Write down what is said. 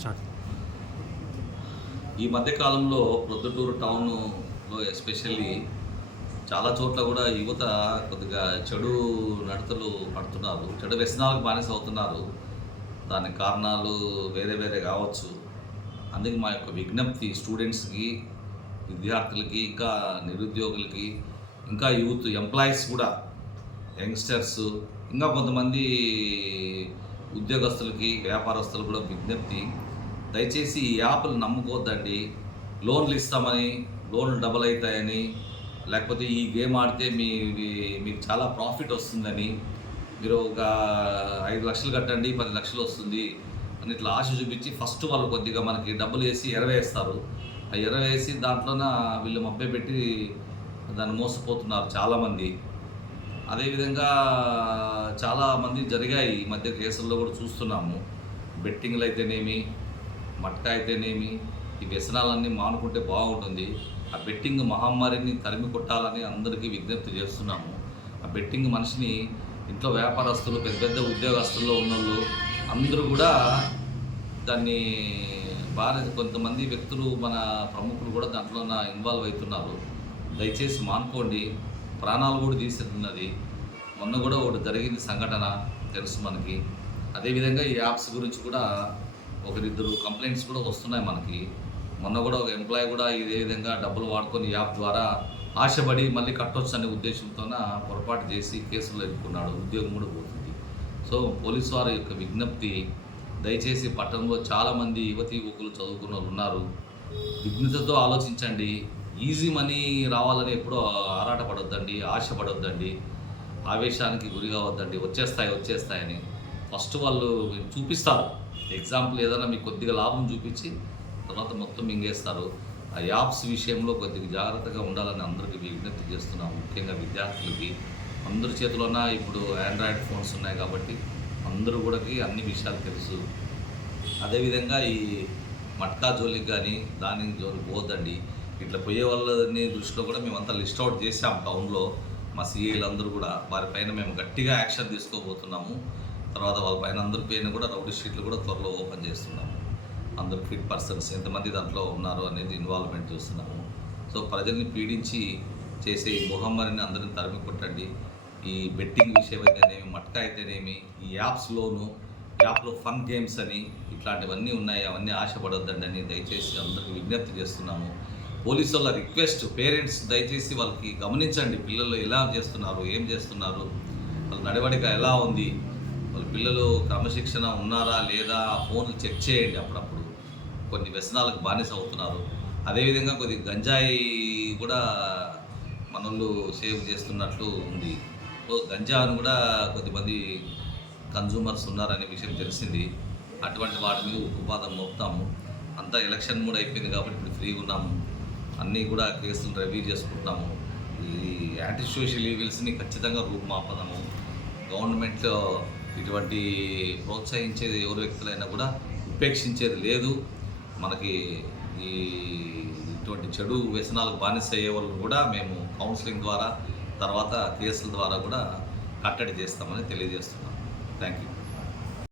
Start. ఈ మధ్యకాలంలో ప్రొద్దుటూరు టౌన్లో ఎస్పెషల్లీ చాలా చోట్ల కూడా యువత కొద్దిగా చెడు నడతలు పడుతున్నారు, చెడు వ్యసనాలకు బానిస అవుతున్నారు. దానికి కారణాలు వేరే వేరే కావచ్చు. అందుకే మా యొక్క విజ్ఞప్తి స్టూడెంట్స్కి, విద్యార్థులకి, ఇంకా నిరుద్యోగులకి, ఇంకా యూత్ ఎంప్లాయీస్ కూడా, యంగ్స్టర్స్, ఇంకా కొంతమంది ఉద్యోగస్తులకి, వ్యాపారస్తులకు కూడా విజ్ఞప్తి. దయచేసి ఈ యాప్లు నమ్ముకోవద్దండి. లోన్లు ఇస్తామని, లోన్లు డబల్ అవుతాయని, లేకపోతే ఈ గేమ్ ఆడితే మీకు చాలా ప్రాఫిట్ వస్తుందని, మీరు ఒక 5 లక్షలు కట్టండి 10 లక్షలు వస్తుంది అని ఇట్లా ఆశ చూపించి ఫస్ట్ వాళ్ళు కొద్దిగా మనకి డబ్బులు వేసి 20 వేస్తారు. ఆ 20 వేసి దాంట్లోన వీళ్ళు మభ్యపెట్టి దాన్ని మోసపోతున్నారు చాలామంది. అదేవిధంగా చాలామంది జరిగాయి ఈ మధ్య కేసుల్లో కూడా చూస్తున్నాము. బెట్టింగ్లు అయితేనేమి, మట్కా అయితేనేమి, ఈ వ్యసనాలన్నీ మానుకుంటే బాగుంటుంది. ఆ బెట్టింగ్ మహమ్మారిని తరిమి కొట్టాలని అందరికీ విజ్ఞప్తి చేస్తున్నాము. ఆ బెట్టింగ్ మనిషిని, ఇంట్లో వ్యాపారస్తులు, పెద్ద పెద్ద ఉద్యోగస్తుల్లో ఉన్నోళ్ళు అందరూ కూడా దాన్ని బాగా, కొంతమంది వ్యక్తులు, మన ప్రముఖులు కూడా దాంట్లో ఇన్వాల్వ్ అవుతున్నారు. దయచేసి మానుకోండి. ప్రాణాలు కూడా తీసేస్తున్నది. మొన్న కూడా ఒకటి జరిగింది సంఘటన, తెలుసు మనకి. అదేవిధంగా ఈ యాప్స్ గురించి కూడా ఒకరిద్దరు కంప్లైంట్స్ కూడా వస్తున్నాయి మనకి. మొన్న కూడా ఒక ఎంప్లాయీ కూడా ఇదే విధంగా డబ్బులు వాడుకొని యాప్ ద్వారా ఆశపడి మళ్ళీ కట్టొచ్చు అనే ఉద్దేశంతోన పొరపాటు చేసి కేసులో ఎదుర్కొన్నాడు. ఉద్యోగం కూడా పోతుంది. సో పోలీసు వారి యొక్క విజ్ఞప్తి, దయచేసి పట్టణంలో చాలామంది యువతీ యువకులు చదువుకున్న వాళ్ళు ఉన్నారు. విఘ్నతతో ఆలోచించండి. ఈజీ మనీ రావాలని ఎప్పుడూ ఆరాటపడొద్దండి, ఆశపడొద్దండి, ఆవేశానికి గురి కావద్దండి. వచ్చేస్తాయని ఫస్ట్ వాళ్ళు చూపిస్తారు. ఎగ్జాంపుల్ ఏదైనా మీకు కొద్దిగా లాభం చూపించి తర్వాత మొత్తం మింగేస్తారు. ఆ యాప్స్ విషయంలో కొద్దిగా జాగ్రత్తగా ఉండాలని అందరికీ విజ్ఞప్తి చేస్తున్నాం. ముఖ్యంగా విద్యార్థులకి. అందరి చేతిలోన ఇప్పుడు ఆండ్రాయిడ్ ఫోన్స్ ఉన్నాయి కాబట్టి అందరూ కూడా అన్ని విషయాలు తెలుసు. అదేవిధంగా ఈ మట్కా జోలికి కానీ దాని జోలికి పోద్దండి. ఇట్లా పోయే వాళ్ళని దృష్టిలో కూడా మేమంతా లిస్ట్ అవుట్ చేసాం టౌన్లో. మా సిఐలు అందరూ కూడా వారిపైన మేము గట్టిగా యాక్షన్ తీసుకోబోతున్నాము. తర్వాత వాళ్ళ పైన అందరి పైన కూడా రౌడీ షీట్లు కూడా త్వరలో ఓపెన్ చేస్తున్నాము. అందరు ఫిట్ పర్సన్స్ ఎంతమంది దాంట్లో ఉన్నారు అనేది ఇన్వాల్వ్మెంట్ చూస్తున్నాము. సో ప్రజల్ని పీడించి చేసే ఈ మొహమ్మారిని అందరిని తరిమి కొట్టండి. ఈ బెట్టింగ్ విషయం అయితేనేమి, మట్కా అయితేనేమి, ఈ యాప్లో ఫన్ గేమ్స్ అని ఇట్లాంటివన్నీ ఉన్నాయి. అవన్నీ ఆశపడొద్దండి అని దయచేసి అందరికీ విజ్ఞప్తి చేస్తున్నాము. పోలీసు వాళ్ళ రిక్వెస్ట్, పేరెంట్స్ దయచేసి వాళ్ళకి గమనించండి. పిల్లలు ఎలా చేస్తున్నారు, ఏం చేస్తున్నారు, వాళ్ళ నడవడిక ఎలా ఉంది, వాళ్ళ పిల్లలు క్రమశిక్షణ ఉన్నారా లేదా, ఫోన్లు చెక్ చేయండి. అప్పుడప్పుడు కొన్ని వ్యసనాలకు బానిస అవుతున్నారు. అదేవిధంగా కొద్ది గంజాయి కూడా మనోళ్ళు సేవ్ చేస్తున్నట్లు ఉంది. సో గంజాను కూడా కొద్దిమంది కన్జ్యూమర్స్ ఉన్నారనే విషయం తెలిసింది. అటువంటి వాటి మీద ఉక్కుపాదం మోపుతాము. అంతా ఎలక్షన్ మూడ్ అయిపోయింది కాబట్టి ఇప్పుడు ఫ్రీగా ఉన్నాము. అన్నీ కూడా కేసులు రివ్యూ చేసుకుంటున్నాము. ఈ యాంటీ సోషల్ ఈవిల్స్ని ఖచ్చితంగా రూపుమాపదము. గవర్నమెంట్లో ఇటువంటి ప్రోత్సహించేది ఎవరు వ్యక్తులైనా కూడా ఉపేక్షించేది లేదు. మనకి ఇటువంటి చెడు వ్యసనాలకు బానిస అయ్యే వాళ్ళు కూడా మేము కౌన్సిలింగ్ ద్వారా, తర్వాత కేసుల ద్వారా కూడా కట్టడి చేస్తామని తెలియజేస్తున్నాం. Thank you.